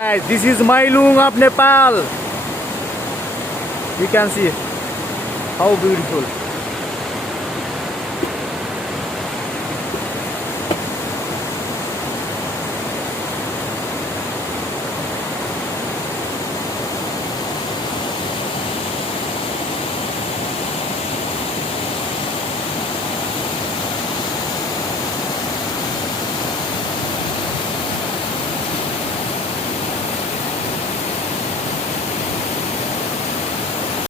Guys, this is Mailung of Nepal. You can see how beautiful.